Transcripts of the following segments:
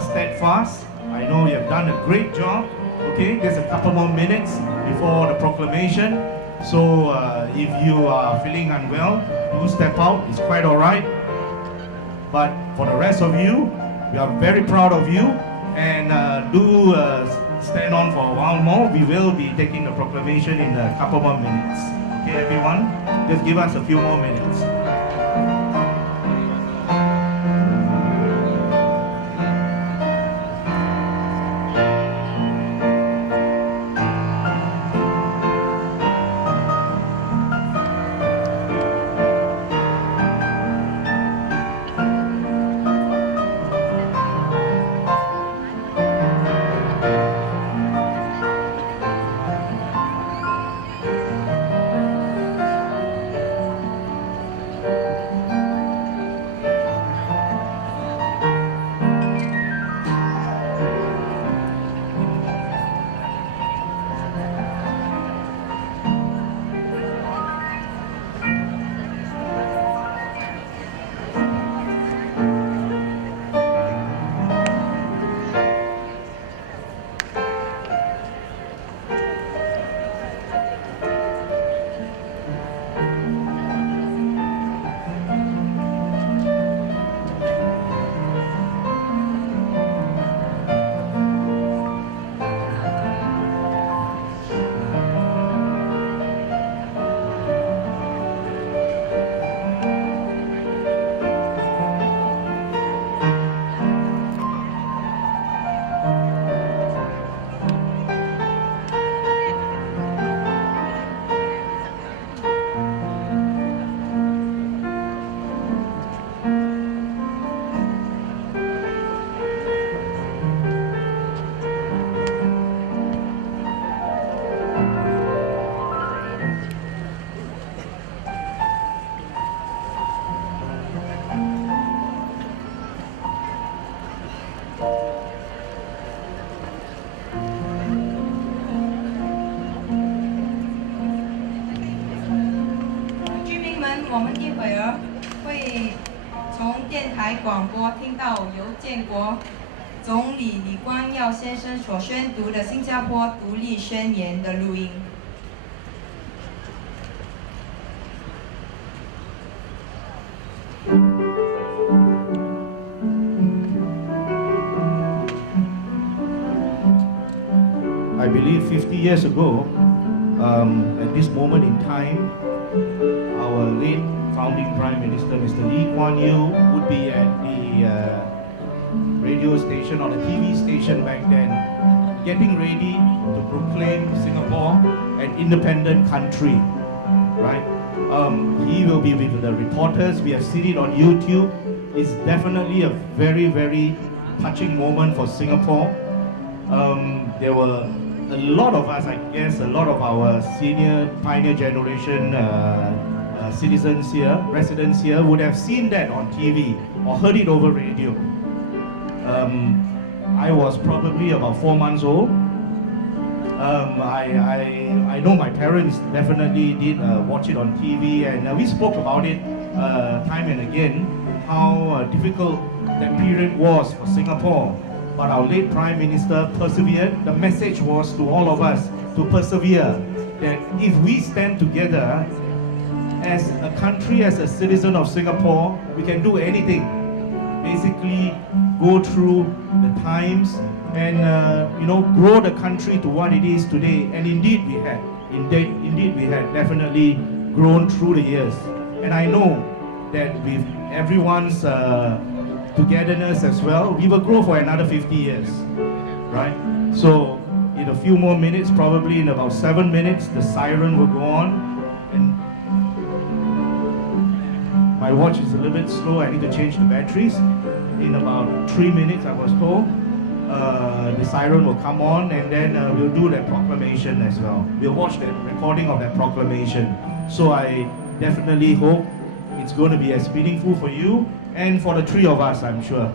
steadfast. I know you have done a great job. Okay, there's a couple more minutes before the proclamation. So if you are feeling unwell, do step out. It's quite all right. But for the rest of you, we are very proud of you, and do stand on for a while more. We will be taking the proclamation in a couple more minutes. Okay, everyone, just give us a few more minutes.建国总理李光耀先生所宣读的新加坡独立宣言的录音。I believe 50 years ago, at this moment in time, our late founding Prime Minister, Mr. Lee Kuan Yew, would be at the radio station or the TV station back then, getting ready to proclaim Singapore an independent country, right? He will be with the reporters. We have seen it on YouTube. It's definitely a very, very touching moment for Singapore. There were a lot of us, I guess, a lot of our senior pioneer generation citizens here, residents here, would have seen that on TV or heard it over radio. I was probably about 4 months old. I know my parents definitely did watch it on TV, and we spoke about it time and again, how difficult that period was for Singapore. But our late Prime Minister persevered. The message was to all of us to persevere, that if we stand together as a country, as a citizen of Singapore, we can do anything. Basically, go through the times and grow the country to what it is today. And indeed we had. Indeed we had definitely grown through the years. And I know that with everyone's togetherness as well, we will grow for another 50 years, right? So in a few more minutes, probably in about 7 minutes, the siren will go on. And my watch is a little bit slow. I need to change the batteries. In about 3 minutes, I was told, the siren will come on, and then we'll do that proclamation as well. We'll watch that recording of that proclamation. So I definitely hope it's going to be as meaningful for you and for the three of us, I'm sure.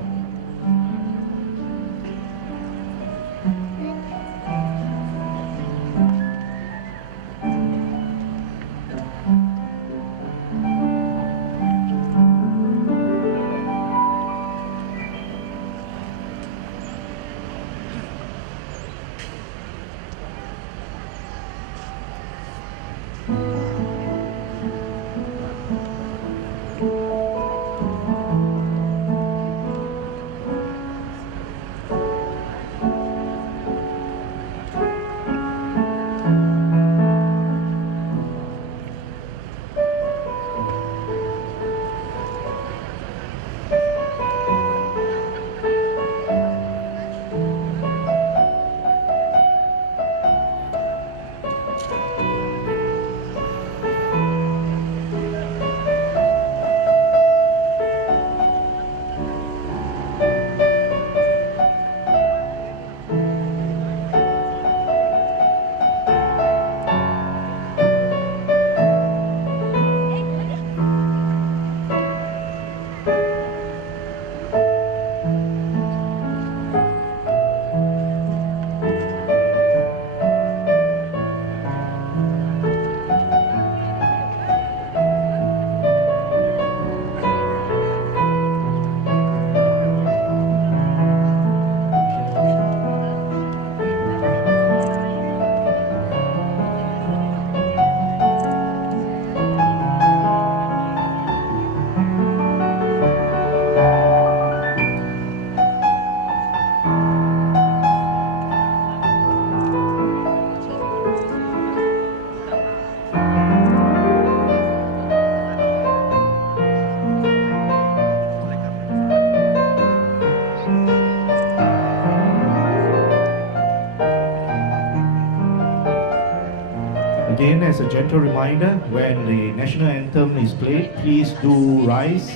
as a gentle reminder, when the national anthem is played, please do rise.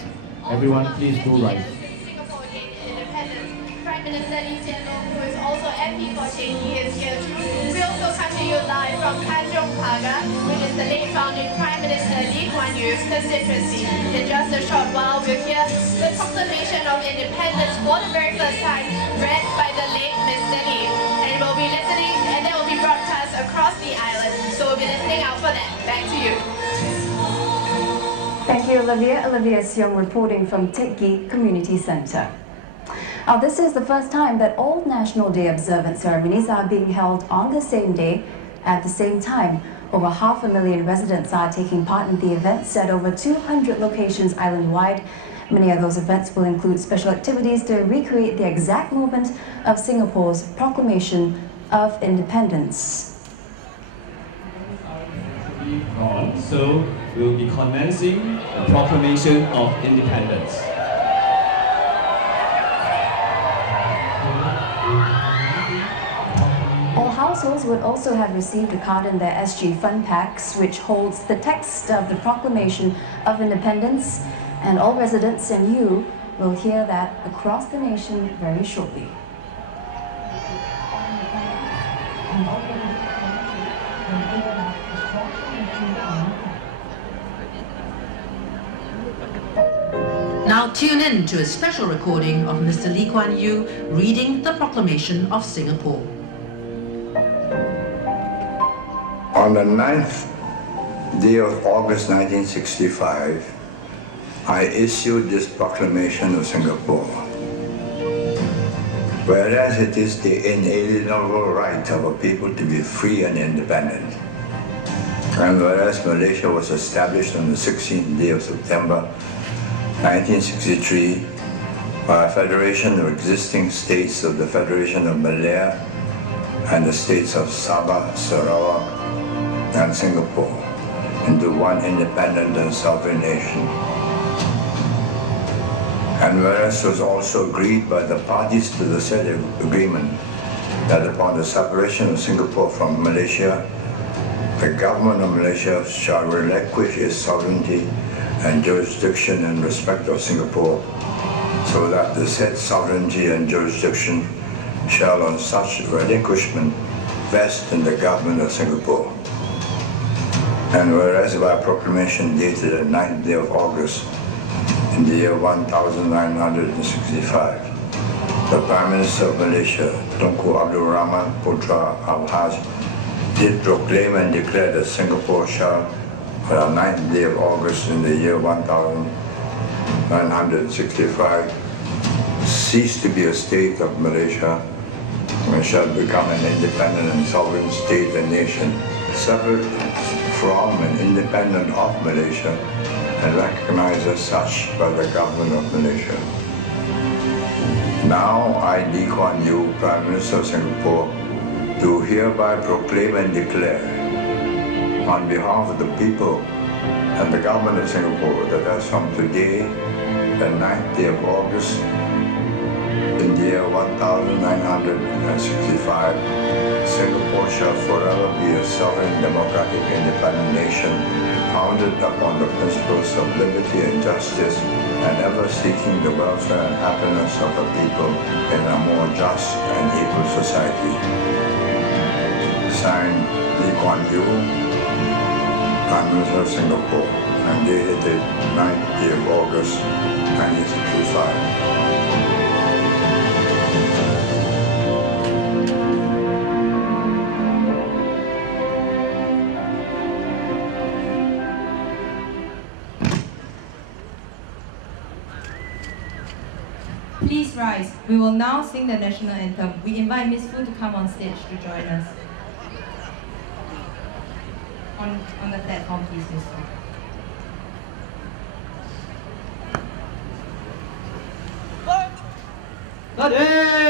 Everyone, please do rise. Singapore gained independence. Prime Minister Lee Hsien Loong, who is also MP for Changi, is here too. We also come to you live from Tanjong Pagar, which is the late founding Prime Minister Lee Kuan Yew's constituency. In just a short while, we'll hear the Proclamation of Independence for the very first time, read by the late Mr. Lee. And we'll be listening, and they will be broadcast across the island. So we'll be listening out for that. Back to you. Thank you, Olivia. Olivia Seong reporting from Teck Ghee Community Centre. Now, this is the first time that all National Day observance ceremonies are being held on the same day at the same time. Over 500,000 residents are taking part in the events at over 200 locations island-wide. Many of those events will include special activities to recreate the exact moment of Singapore's proclamation of independence. So we'll be commencing the Proclamation of Independence. All households would also have received a card in their SG Fund Packs, which holds the text of the Proclamation of Independence, and all residents and you will hear that across the nation very shortly. Now tune in to a special recording of Mr. Lee Kuan Yew reading the Proclamation of Singapore. On the 9th day of August 1965, I issued this Proclamation of Singapore. Whereas it is the inalienable right of a people to be free and independent, and whereas Malaysia was established on the 16th day of September 1963 by a federation of existing states of the Federation of Malaya and the states of Sabah, Sarawak, and Singapore into one independent and sovereign nation. And whereas it was also agreed by the parties to the said agreement that upon the separation of Singapore from Malaysia, the government of Malaysia shall relinquish its sovereignty and jurisdiction in respect of Singapore, so that the said sovereignty and jurisdiction shall on such relinquishment vest in the government of Singapore. And whereas by proclamation dated the 9th day of August in the year 1965, the Prime Minister of Malaysia, Tunku Abdul Rahman Putra Al-Haj, did proclaim and declare that Singapore shall, on the 9th day of August in the year 1965, cease to be a state of Malaysia and shall become an independent and sovereign state and nation, separate from and independent of Malaysia and recognized as such by the government of Malaysia. Now I, Lee Kuan Yew, Prime Minister of Singapore, do hereby proclaim and declare on behalf of the people and the government of Singapore that as from today, the 9th day of August, in the year 1965, Singapore shall forever be a sovereign, democratic, independent nation, founded upon the principles of liberty and justice, and ever seeking the welfare and happiness of the people in a more just and equal society. Signed, Lee Kuan Yew, Prime Minister of Singapore, and dated the 9th day of August, 1965. Please rise. We will now sing the national anthem. We invite Ms. Fu to come on stage to join us. On the platform, please, Ms. Fu. Ready!